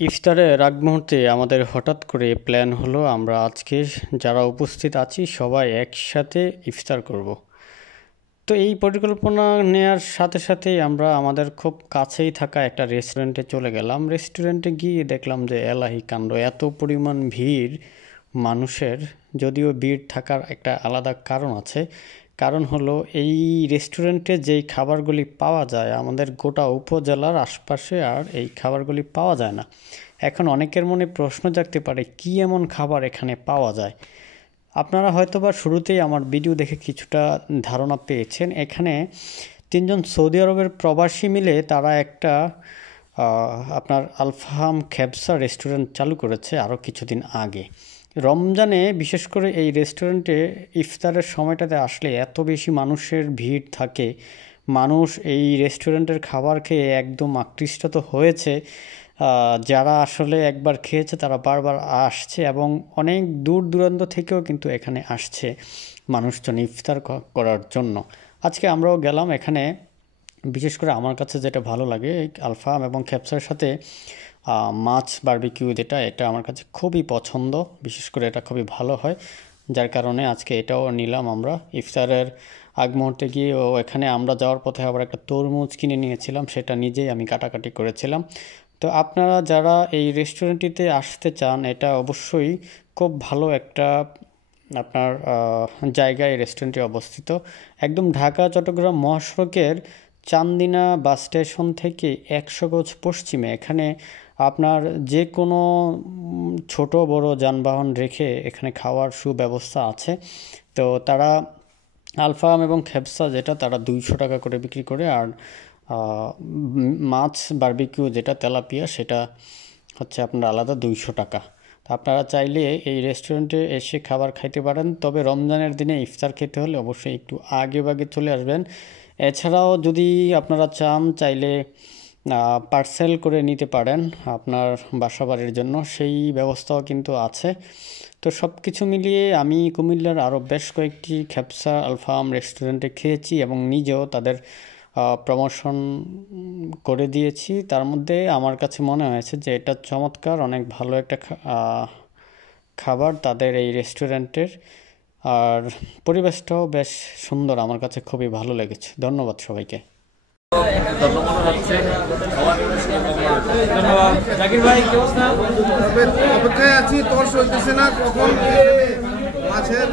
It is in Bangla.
ইফতারের আগ মুহূর্তে আমাদের হঠাৎ করে প্ল্যান হলো আমরা আজকে যারা উপস্থিত আছি সবাই একসাথে ইফতার করব। তো এই পরিকল্পনা নেয়ার সাথে সাথেই আমরা আমাদের খুব কাছেই থাকা একটা রেস্টুরেন্টে চলে গেলাম। রেস্টুরেন্টে গিয়ে দেখলাম যে এলাহি কাণ্ড, এত পরিমাণ ভিড় মানুষের। যদিও ভিড় থাকার একটা আলাদা কারণ আছে, কারণ হলো এই রেস্টুরেন্টে যেই খাবারগুলি পাওয়া যায় আমাদের গোটা উপজেলার আশপাশে আর এই খাবারগুলি পাওয়া যায় না। এখন অনেকের মনে প্রশ্ন জাগতে পারে, কী এমন খাবার এখানে পাওয়া যায়। আপনারা হয়তোবা শুরুতেই আমার ভিডিও দেখে কিছুটা ধারণা পেয়েছেন। এখানে তিনজন সৌদি আরবের প্রবাসী মিলে তারা একটা আপনার আলফাহাম খেবসা রেস্টুরেন্ট চালু করেছে আরও কিছুদিন আগে। রমজানে বিশেষ করে এই রেস্টুরেন্টে ইফতারের সময়টাতে আসলে এত বেশি মানুষের ভিড় থাকে, মানুষ এই রেস্টুরেন্টের খাবার খেয়ে একদম আকৃষ্ট তো হয়েছে। যারা আসলে একবার খেয়েছে তারা বারবার আসছে এবং অনেক দূর দূরান্ত থেকেও কিন্তু এখানে আসছে মানুষজন ইফতার করার জন্য। আজকে আমরাও গেলাম এখানে। বিশেষ করে আমার কাছে যেটা ভালো লাগে আলফাহাম এবং খেবসার সাথে মাছ বারবিকিউ, এটা আমার কাছে খুবই পছন্দ। বিশেষ করে এটা খুবই ভালো হয়, যার কারণে আজকে এটাও নিলাম আমরা। ইফতারের আগ মুহূর্তে গিয়ে এখানে আমরা যাওয়ার পথে আবার একটা তরমুজ কিনে নিয়েছিলাম, সেটা নিজেই আমি কাটাকাটি করেছিলাম। তো আপনারা যারা এই রেস্টুরেন্টটিতে আসতে চান, এটা অবশ্যই খুব ভালো একটা আপনার জায়গায় রেস্টুরেন্টটি অবস্থিত। একদম ঢাকা চট্টগ্রাম মহাসড়কের চান্দিনা বাস স্টেশন থেকে 100 গজ পশ্চিমে। এখানে আপনার যে কোনো ছোট বড় যানবাহন রেখে এখানে খাওয়ার সুব্যবস্থা আছে। তো তারা আলফাহাম এবং খেবসা যেটা তারা 200 টাকা করে বিক্রি করে, আর মাছ বারবিকিউ যেটা তেলাপিয়া সেটা হচ্ছে আপনার আলাদা 200 টাকা। তো আপনারা চাইলে এই রেস্টুরেন্টে এসে খাবার খাইতে পারেন, তবে রমজানের দিনে ইফতার খেতে হলে অবশ্যই একটু আগে ভাগে চলে আসবেন। এছাড়াও যদি আপনারা চান চাইলে পার্সেল করে নিতে পারেন আপনার বাসাবাড়ির জন্য, সেই ব্যবস্থাও কিন্তু আছে। তো সব কিছু মিলিয়ে আমি কুমিল্লার আরও বেশ কয়েকটি খেবসা আলফাহাম রেস্টুরেন্টে খেয়েছি এবং নিজেও তাদের প্রমোশন করে দিয়েছি। তার মধ্যে আমার কাছে মনে হয়েছে যে এটা চমৎকার, অনেক ভালো একটা খাবার তাদের এই রেস্টুরেন্টের। আর পরিবেশটাও বেশ সুন্দর, আমার কাছে খুবই ভালো লেগেছে। ধন্যবাদ সবাইকে। অপেক্ষায় আছি, তোর চলতেছে না কখন মাছের